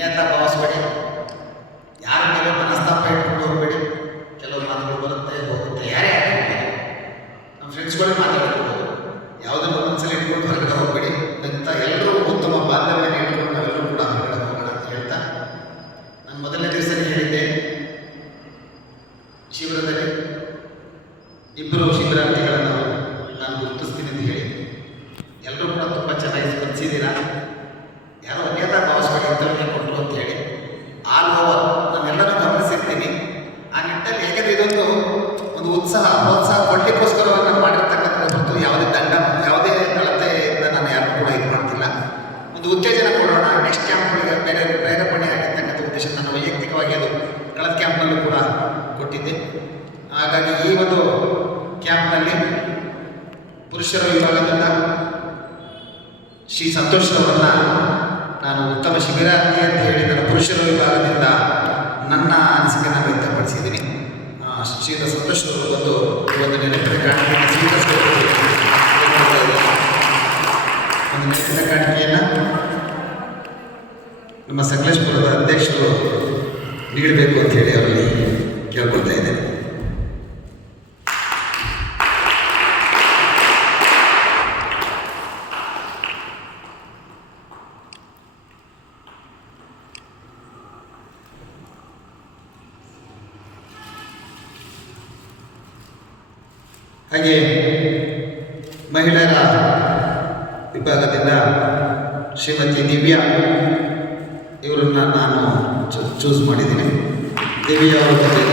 ಅನ್ಯತಾ ಭಾವಿಸ್ಬೇಡಿ ಯಾರ ಮೇಲೆ ಮನಸ್ತಾಪ ಇಟ್ಕೊಂಡು ಹೋಗ್ಬೇಡಿ. ಕೆಲವು ಮಾತುಗಳು ಬರುತ್ತೆ, ಹೋಗುತ್ತೆ. ಯಾರೇ ಆಗಿರ್ಬೋದು ನಮ್ಮ ಫ್ರೆಂಡ್ಸ್ಗಳೇ ಮಾತಾಡ್ಬೋದು ಯಾವುದನ್ನು ಮನಸ್ಸಲ್ಲಿ ಇಟ್ಕೊಂಡು ಹೊರಗಡೆ ಹೋಗಬೇಡಿ. ಅಂತ ಎಲ್ಲರೂ ಉತ್ತಮ ಬಾಂಧವ್ಯನ ಇಟ್ಕೊಂಡು ನಾವೆಲ್ಲರೂ ಕೂಡ ಹೊರಗಡೆ ಹೋಗೋಣ ಅಂತ ಹೇಳ್ತಾ ನಾನು ಮೊದಲನೇ ದಿವಸನೇ ಹೇಳಿದ್ದೆ. ಶಿಬಿರದಲ್ಲಿ ಇಬ್ಬರು ಶಿಬಿರಾರ್ಥಿಗಳನ್ನು ನಾನು ಗುರುತಿಸ್ತೀನಿ ಅಂತ ಹೇಳಿ ಎಲ್ಲರೂ ಕೂಡ ತುಂಬ ಚೆನ್ನಾಗಿ ಸ್ಪಂದಿಸಿದ್ದೀರಾ ಯಾರೋ ಅನ್ಯತಾ ಭಾವಿಸ್ಬೇಡಿ ಇಂಥವ್ರಿಗೆ ಕೊಟ್ಟರು ಅಂತ ಹೇಳಿ ಆಲ್ ಓವರ್ ನಾನೆಲ್ಲರೂ ಗಮನಿಸಿರ್ತೀನಿ ಆ ನಿಟ್ಟಲ್ಲಿ ಯಾಕಂದ್ರೆ ಇದೊಂದು ಒಂದು ಉತ್ಸಾಹ ಪ್ರೋತ್ಸಾಹ ಕೊಡ್ಲಿಕ್ಕೋಸ್ಕರ ನಾನು ಮಾಡಿರ್ತಕ್ಕಂಥ ಹೊರತು ಯಾವುದೇ ದಂಡ ಯಾವುದೇ ಕಳತೆಯಿಂದ ನಾನು ಯಾರು ಕೂಡ ಇದು ಮಾಡ್ತಿಲ್ಲ. ಒಂದು ಉತ್ತೇಜನ ಕೊಡೋಣ ನೆಕ್ಸ್ಟ್ ಕ್ಯಾಂಪ್ಗಳಿಗೆ ಬೇರೆ ಪ್ರೇರೇಪಣೆ ಆಗಿರ್ತಕ್ಕಂಥ ಉದ್ದೇಶ ನಾನು ವೈಯಕ್ತಿಕವಾಗಿ ಅದು ಕಳೆದ ಕ್ಯಾಂಪ್ನಲ್ಲೂ ಕೂಡ ಕೊಟ್ಟಿದ್ದೆ. ಹಾಗಾಗಿ ಈ ಒಂದು ಕ್ಯಾಂಪ್ನಲ್ಲಿ ಪುರುಷರ ವಿಭಾಗದಿಂದ ಶ್ರೀ ಸಂತೋಷ್ ಅವರನ್ನ ನಾನು ಉತ್ತಮ ಶಿಬಿರಾರ್ಥಿ ಅಂತ ಹೇಳಿದ ಪುರುಷರ ವಿಭಾಗದಿಂದ ನನ್ನ ಆ, ಶ್ರೀಯುತ ಸಂತೋಷ್ ಬಂದು ಒಂದು ನೆನಪಿನ ಕಾಣಿಕೆಯನ್ನು ಒಂದು ನೆನಪಿನ ಕಾಣಿಕೆಯನ್ನು ನಮ್ಮ ಸಕಲೇಶ್ಪುರದ ಅಧ್ಯಕ್ಷರು ನೀಡಬೇಕು ಅಂತ ಹೇಳಿ ಅವರಲ್ಲಿ ಕೇಳ್ಕೊಳ್ತಾ ಇದ್ದೇನೆ. ಹಾಗೆ ಮಹಿಳೆಯರ ವಿಭಾಗದಿಂದ ಶ್ರೀಮತಿ ದಿವ್ಯಾ ಇವರನ್ನು ನಾನು ಚೂಸ್ ಮಾಡಿದ್ದೀನಿ. ದಿವ್ಯಾ ಅವರ ಬಗ್ಗೆ